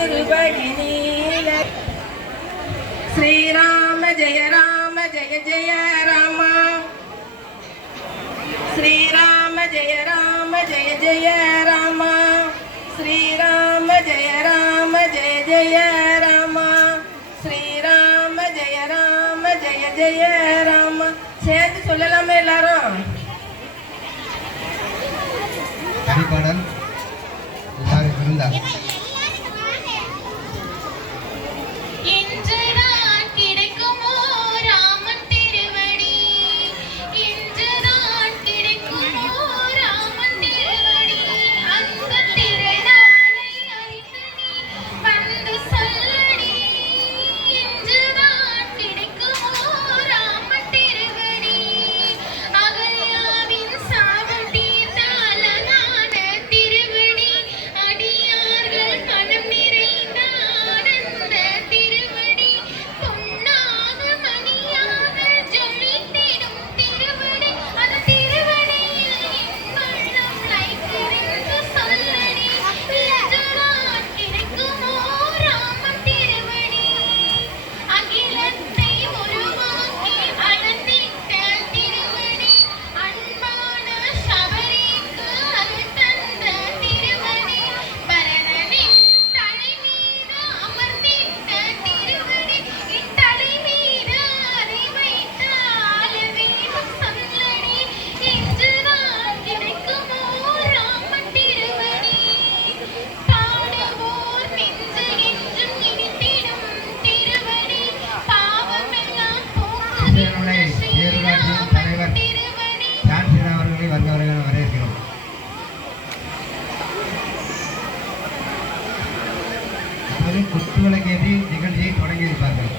திருவடி நீல. ஸ்ரீராம ஜெய ராம ஜெய ஜெய ராம. ஸ்ரீராம ஜெய ராம ஜெய ஜெய ராம. ஸ்ரீராம ஜெய ராம ஜெய ஜெய ராம. ஸ்ரீராம ஜெய ராம ஜெய ஜெய ராம. சேர்ந்து சொல்லலாமே எல்லாரும். பாடல் எல்லாரும் இருந்தார். குத்துவிளக்கேற்றி நிகழ்ச்சியை தொடங்கி வைப்பார்கள்.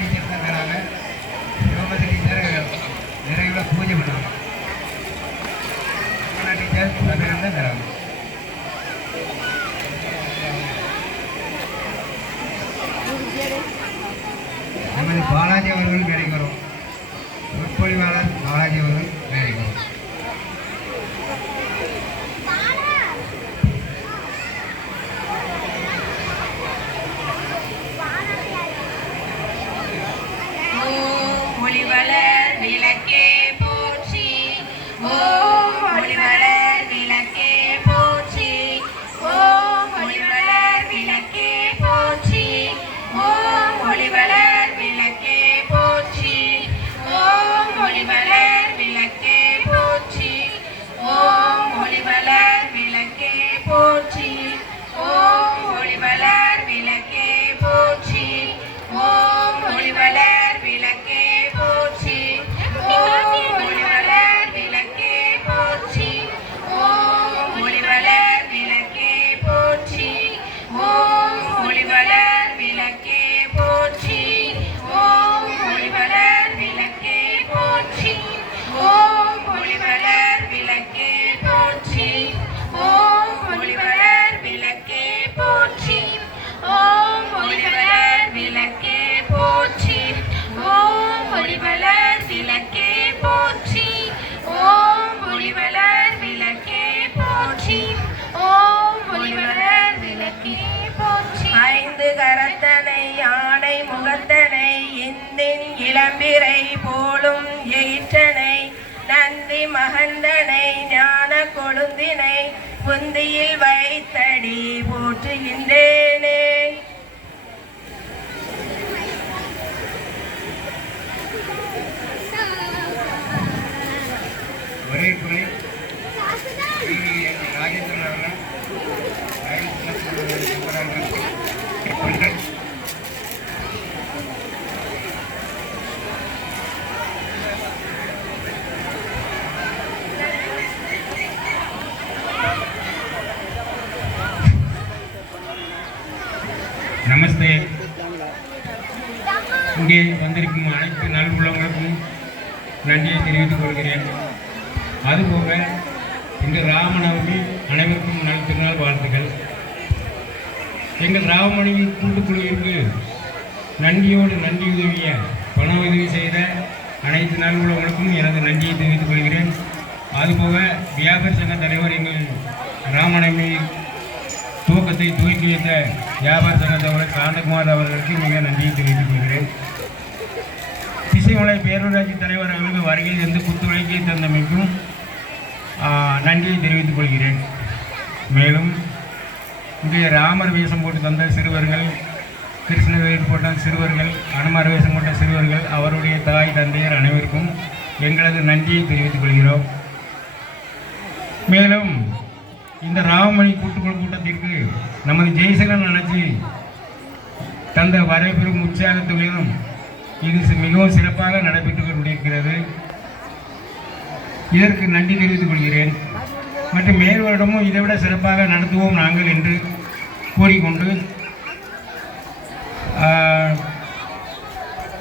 டீச்சர் தான் தராங்க. சிவமதி டீச்சர் நிறைவில் பூஜை பண்ணுவாங்க. டீச்சர் சதவீதம் தான் தராங்க. நமது பாலாஜி அவர்கள் மேடைக்கு வரும். சொற்பொழிவாளர் பாலாஜி அவர்கள் மேடைக்கு வரும். ஓம் ஒளிவளர் விளக்கே போற்றி. ஓம் இளம்பிறை போலும் எயிற்றனை நந்தி மகந்தனை ஞான கொழுந்தினை புந்தியில் வைத்தடி போற்றுகின்றேனே. ஒரே குறை ராஜேந்திரன் அவர்கள் நமஸ்தே. இங்கே வந்திருக்கும் அனைத்து நல்வுள்ளவங்களுக்கும் நன்றியை தெரிவித்துக் கொள்கிறேன். அதுபோக இந்த ராமநவமி அனைவருக்கும் நல் திருநாள் வாழ்த்துக்கள். எங்கள் ராமமணி கூட்டுக்குழுவிற்கு நன்றியோடு நன்றியுதவிய பண உதவி செய்த அனைத்து நல்வுள்ளவங்களுக்கும் எனது நன்றியை தெரிவித்துக் கொள்கிறேன். அதுபோக வியாபார சங்க தலைவர் எங்கள் ராமநவமி துவக்கத்தை துவக்கி வைத்த வியாபார சங்க தலைவர் சாந்தகுமார் அவர்களுக்கு மிக நன்றியை தெரிவித்துக் கொள்கிறேன். திசைமலை பேரூராட்சி தலைவர் அவர்களுக்கு வருகை தந்து குத்துவிளக்கை தந்தமைக்கும் நன்றியை தெரிவித்துக் கொள்கிறேன். மேலும் இங்கே ராமர் வேஷம் போட்டு தந்த சிறுவர்கள், கிருஷ்ண வேஷம் போட்ட சிறுவர்கள், அனுமார் வேஷம் போட்ட சிறுவர்கள், அவருடைய தாய் தந்தையர் அனைவருக்கும் எங்களது நன்றியை தெரிவித்துக் கொள்கிறோம். மேலும் இந்த ராமமணி கூட்டுக்குழு கூட்டத்திற்கு நமது ஜெய்சங்கர் நினைச்சு தந்த வரவேற்பும் உற்சாகத்துடன் இது மிகவும் சிறப்பாக நடைபெற்றுக் கொண்டிருக்கிறது. இதற்கு நன்றி தெரிவித்துக் கொள்கிறேன். மற்றும் மேல் வருடமும் இதைவிட சிறப்பாக நடத்துவோம் நாங்கள் என்று கூறிக்கொண்டு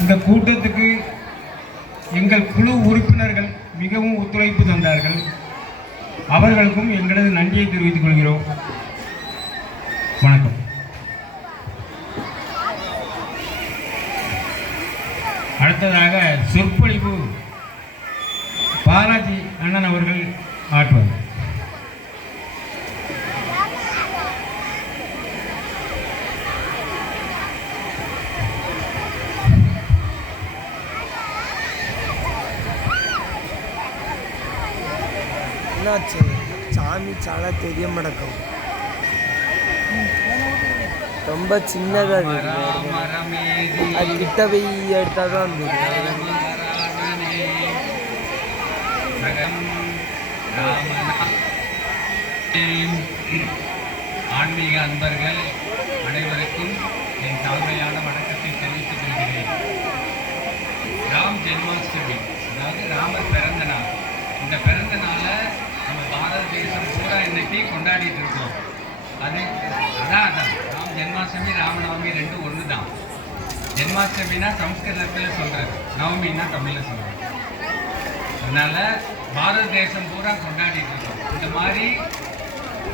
இந்த கூட்டத்துக்கு எங்கள் குழு உறுப்பினர்கள் மிகவும் ஒத்துழைப்பு தந்தார்கள். அவர்களுக்கும் எங்களது நன்றியை தெரிவித்துக் கொள்கிறோம். வணக்கம். அடுத்ததாக சொற்பொழிவு பாலாஜி அண்ணன் அவர்கள் ஆற்றுவார். என்னாச்சு? சாமி చాలా தெரிய மடக்கம் ரொம்ப சின்னதாக அது கிட்ட போய் எடுத்தால் தான் ஆன்மீக அன்பர்கள் அனைவருக்கும் என் தாழ்மையான வணக்கத்தை தெரிவித்துக் கொள்கிறேன். ராம் ஜென்மாஷ்டமி, அதாவது ராமர் பிறந்த நாள். இந்த பிறந்த நாளை நம்ம பாரத தேசம் பூரா இன்னைக்கு கொண்டாடிட்டு இருக்கோம். அதான் ராம் ஜென்மாஷ்டமி ராமநவமி ரெண்டும் ஒன்று தான். ஜென்மாஷ்டமினா சம்ஸ்கிருதத்தில் சொல்கிறது, நவமின்னா தமிழில் சொல்கிறது. அதனால் பாரத தேசம் பூரா கொண்டாடிட்டு இருக்கோம். இந்த மாதிரி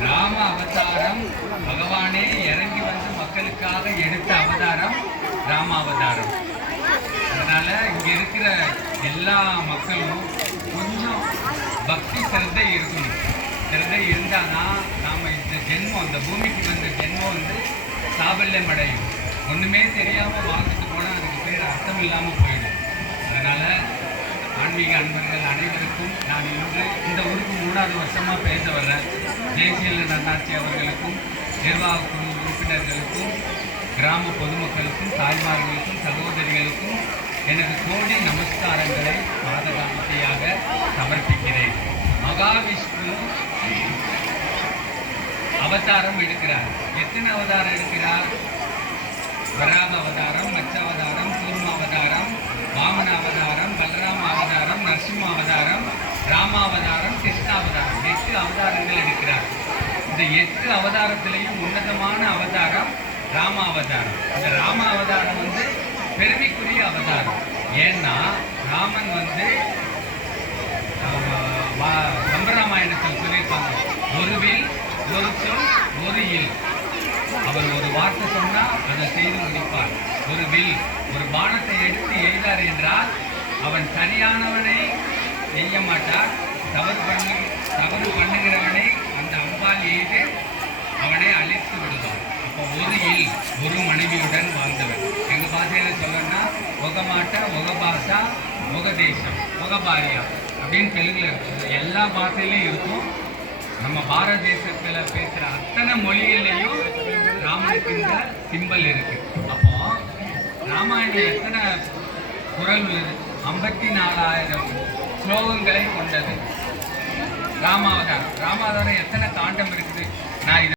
ராம அவதாரம், பகவானே இறங்கி வந்து மக்களுக்காக எடுத்த அவதாரம் ராம அவதாரம். அதனால் இங்கே இருக்கிற எல்லா மக்களும் கொஞ்சம் பக்தி சிரத்தை இருக்கணும். சிரத்தை இருந்தால் தான் நாம் இந்த ஜென்மம், இந்த பூமிக்கு வந்த ஜென்மம் வந்து சாபல்யம் அடையும். ஒன்றுமே தெரியாமல் வாழ்ந்துட்டு போனால் அதுக்கு பேர் அர்த்தம் இல்லாமல் போயிடும். அதனால் ஆன்மீக அன்பர்கள் அனைவருக்கும் நான் இன்று இந்த ஊருக்கு 3வது வருஷமாக பேச வர்றேன். ஜெயசீலன் அண்ணாச்சி அவர்களுக்கும், நிர்வாக குழு உறுப்பினர்களுக்கும், கிராம பொதுமக்களுக்கும், தாய்மார்களுக்கும், சகோதரிகளுக்கும் எனது கோடி நமஸ்காரங்களை பாதகாமத்தையாக சமர்ப்பிக்கிறேன். மகாவிஷ்ணு அவதாரம் எடுக்கிறார். எத்தனை அவதாரம் எடுக்கிறார்? வராக அவதாரம், மச்ச அவதாரம், கூர்ம அவதாரம், வாமன அவதாரம், பலராம அவதாரம், நரசிம்ம அவதாரம், ராமாவதாரம், கிருஷ்ணாவதாரம், 8 அவதாரங்கள் எடுக்கிறார். இந்த 8 அவதாரத்திலையும் உன்னதமான அவதாரம் ராமாவதாரம். இந்த ராமாவதாரம் வந்து பெருமைக்குரிய அவதாரம். ஏன்னா ராமன் வந்து கம்பராமாயணத்தில் சொல்லியிருப்பாங்க, ஒரு வில், ஒரு சொல், ஒரு இல். அவர் ஒரு வார்த்தை சொன்னால் அதை செய்து முடிப்பார். ஒரு வில், ஒரு பானத்தை எடுத்து எய்தார் என்றால் அவன் சரியானவனை செய்ய மாட்டார். தவறு பண்ணுகிறவனை அந்த அம்பால் எய்து அவனை அழித்து விடுவார். அப்போ ஒரு மனைவியுடன் வாழ்ந்தவர். எங்க பாஷையில சொல்லணும்னா ஒகமாட்ட ஒகபாஷா ஒகதேசம் ஒகபாரியா அப்படின்னு தெலுங்குல இருக்கும். எல்லா பாஷையிலையும் இருக்கும். நம்ம பாரத தேசத்துல பேசுற அத்தனை மொழிகள்லையும் ராமனுக்கு இந்த சிம்பல் இருக்கு. அப்போ ராமாயணம் எத்தனை குறள் உள்ளது? 54,000 ஸ்லோகங்களை கொண்டது ராமாவதாரம். ராமாவதாரம் எத்தனை காண்டம் இருக்குது? நான்